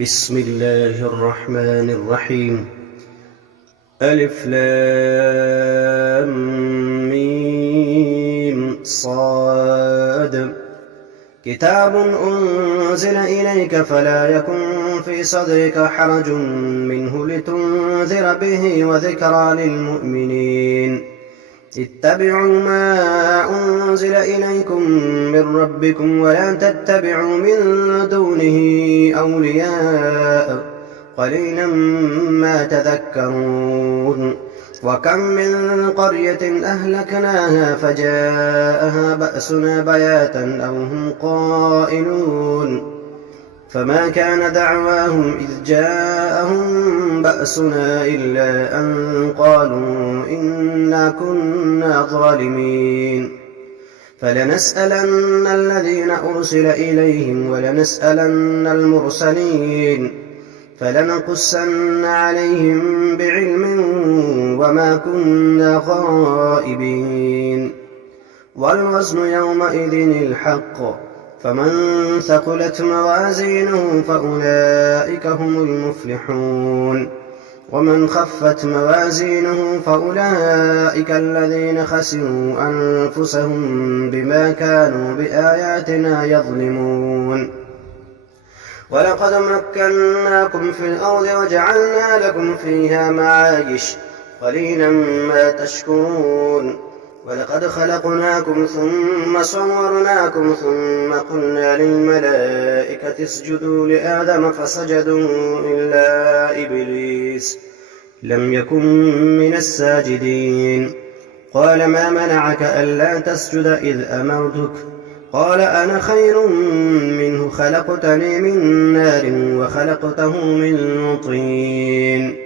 بسم الله الرحمن الرحيم. ألف لام ميم صاد. كتاب أنزل إليك فلا يكن في صدرك حرج منه لتنذر به وذكرى للمؤمنين. اتبعوا ما أنزل إليكم من ربكم ولا تتبعوا من دونه أولياء قليلا ما تذكرون. وكم من قرية أهلكناها فجاءها بأسنا بياتا أو هم قائلون فما كان دعواهم إذ جاءهم بأسنا إلا أن قالوا إنا كنا ظالمين. فلنسألن الذين أرسل إليهم ولنسألن المرسلين فلنقصن عليهم بعلم وما كنا غائبين. والوزن يومئذ الحق فمن ثقلت موازينه فأولئك هم المفلحون ومن خفت موازينه فأولئك الذين خسروا أنفسهم بما كانوا بآياتنا يظلمون. ولقد مكناكم في الأرض وجعلنا لكم فيها معايش قليلا ما تشكرون. ولقد خلقناكم ثم صورناكم ثم قلنا للملائكة اسجدوا لآدم فسجدوا إلا إبليس لم يكن من الساجدين. قال ما منعك ألا تسجد إذ أمرتك؟ قال أنا خير منه خلقتني من نار وخلقته من طين.